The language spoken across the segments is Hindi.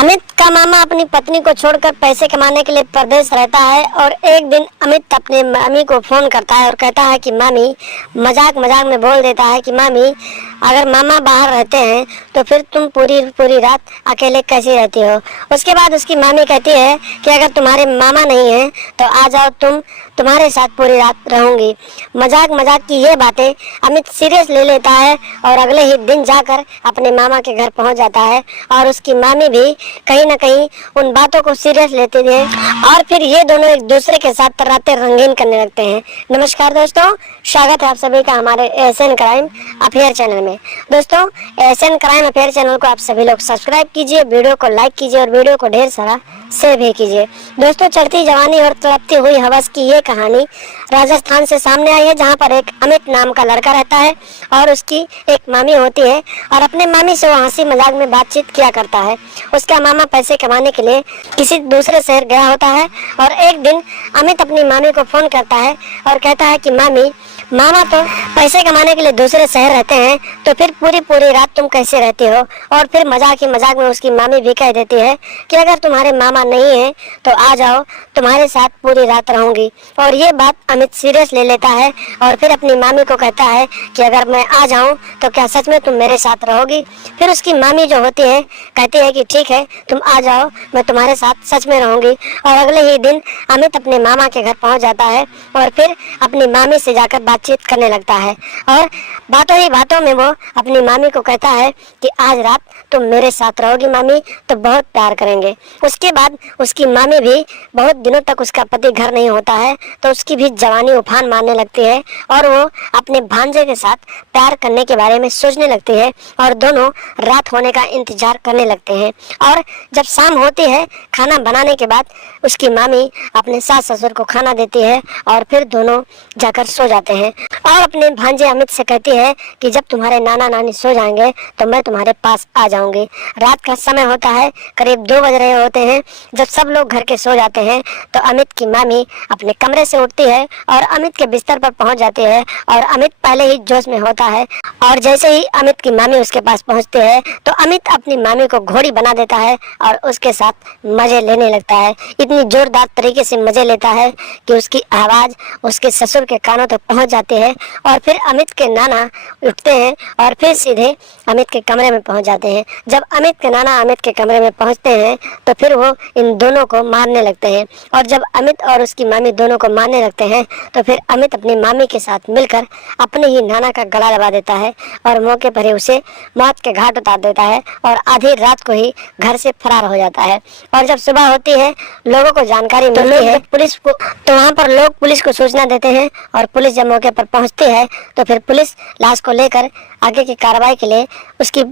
अमित का मामा अपनी पत्नी को छोड़कर पैसे कमाने के लिए परदेश रहता है और एक दिन अमित अपने मामी को फोन करता है और कहता है कि मामी, मजाक मजाक में बोल देता है कि मामी, अगर मामा बाहर रहते हैं तो फिर तुम पूरी पूरी रात अकेले कैसी रहती हो। उसके बाद उसकी मामी कहती है कि अगर तुम्हारे मामा नहीं है तो आ जाओ, तुम्हारे साथ पूरी रात रहूंगी। मजाक मजाक की ये बातें अमित सीरियस ले लेता है और अगले ही दिन जाकर अपने मामा के घर पहुंच जाता है और उसकी मामी भी कहीं ना कहीं उन बातों को सीरियस लेते हैं और फिर ये दोनों एक दूसरे के साथ रातें रंगीन करने लगते हैं। नमस्कार दोस्तों, स्वागत है आप सभी का हमारे एशियन क्राइम अफेयर चैनल में। दोस्तों, एशियन क्राइम अफेयर चैनल को आप सभी लोग सब्सक्राइब कीजिए, वीडियो को लाइक कीजिए और वीडियो को ढेर सारा शेयर भी कीजिए। दोस्तों, चढ़ती जवानी और तड़पती हुई हवस की ये कहानी राजस्थान से सामने आई है, जहाँ पर एक अमित नाम का लड़का रहता है और उसकी एक मामी होती है और अपने मामी से वो हंसी मजाक में बातचीत किया करता है। उसका मामा पैसे कमाने के लिए किसी दूसरे शहर गया होता है और एक दिन अमित अपनी मामी को फोन करता है और कहता है कि मामी, मामा तो पैसे कमाने के लिए दूसरे शहर रहते हैं, तो फिर पूरी पूरी रात तुम कैसे रहती हो। और फिर मजाक ही मजाक में उसकी मामी भी कह देती है कि अगर तुम्हारे मामा नहीं है तो आ जाओ, तुम्हारे साथ पूरी रात रहूंगी। और ये बात अमित सीरियस ले लेता है और फिर अपनी मामी को कहता है कि अगर मैं आ जाऊं तो क्या सच में तुम मेरे साथ रहोगी। फिर उसकी मामी जो होती है कहती है कि ठीक है, तुम आ जाओ, मैं तुम्हारे साथ सच में रहूंगी। और अगले ही दिन अमित अपने मामा के घर पहुंच जाता है और फिर अपनी मामी से जाकर बातचीत करने लगता है और बातों ही बातों में वो अपनी मामी को कहता है कि आज रात तुम मेरे साथ रहोगी मामी, तो बहुत प्यार करेंगे। उसके बाद उसकी मामी भी बहुत दिनों तक उसका पति घर नहीं होता है तो उसकी भी जवानी उफान मारने लगती है और वो अपने भांजे के साथ प्यार करने के बारे में सोचने लगती है और दोनों रात होने का इंतजार करने लगते हैं। और जब शाम होती है, खाना बनाने के बाद उसकी मामी अपने सास ससुर को खाना देती है और फिर दोनों जाकर सो जाते हैं और अपने भांजे अमित से कहती है कि जब तुम्हारे नाना नानी सो जाएंगे तो मैं तुम्हारे पास आ जाऊंगी। रात का समय होता है, करीब 2 बज रहे होते हैं। जब सब लोग घर के सो जाते हैं तो अमित की मामी अपने कमरे से उठती है और अमित के बिस्तर पर पहुंच जाती है और अमित पहले ही जोश में होता है और जैसे ही अमित की मामी उसके पास पहुंचती है तो अमित अपनी मामी को घोड़ी बना देता है और उसके साथ मजे लेने लगता है। इतनी जोरदार तरीके से मजे लेता है कि उसकी आवाज उसके ससुर के कानों तक पहुंच जाती है और फिर अमित के नाना उठते हैं और फिर सीधे अमित के कमरे में पहुंच जाते हैं। जब अमित के नाना अमित के कमरे में पहुंचते हैं तो फिर वो इन दोनों को मारने लगते हैं और जब अमित और उसकी मामी दोनों को मारने लगते हैं तो फिर अमित अपनी मामी के साथ मिलकर अपने ही नाना का गला दबा देता है और मौके पर ही उसे मौत के घाट उतार देता है और आधी रात को ही घर से फरार हो जाता है। और जब सुबह होती है, लोगों को जानकारी मिलती है पुलिस को, तो वहाँ पर लोग पुलिस को सूचना देते हैं और पुलिस जब मौके पर पहुँचती है तो फिर पुलिस लाश को लेकर आगे की कार्रवाई के लिए उसकी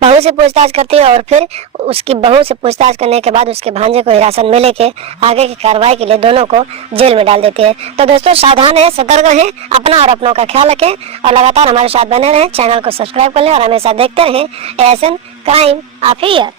बहू से पूछताछ करती है और फिर उसकी बहू से पूछताछ करने के बाद उसके भांजे को हिरासत में लेके आगे की कार्रवाई के लिए दोनों को जेल में डाल देती है। तो दोस्तों, सावधान है, सतर्क रहें, अपना और अपनों का ख्याल रखें और लगातार हमारे साथ बने रहें। चैनल को सब्सक्राइब कर लें और हमेशा देखते रहें एशियन क्राइम अफेयर।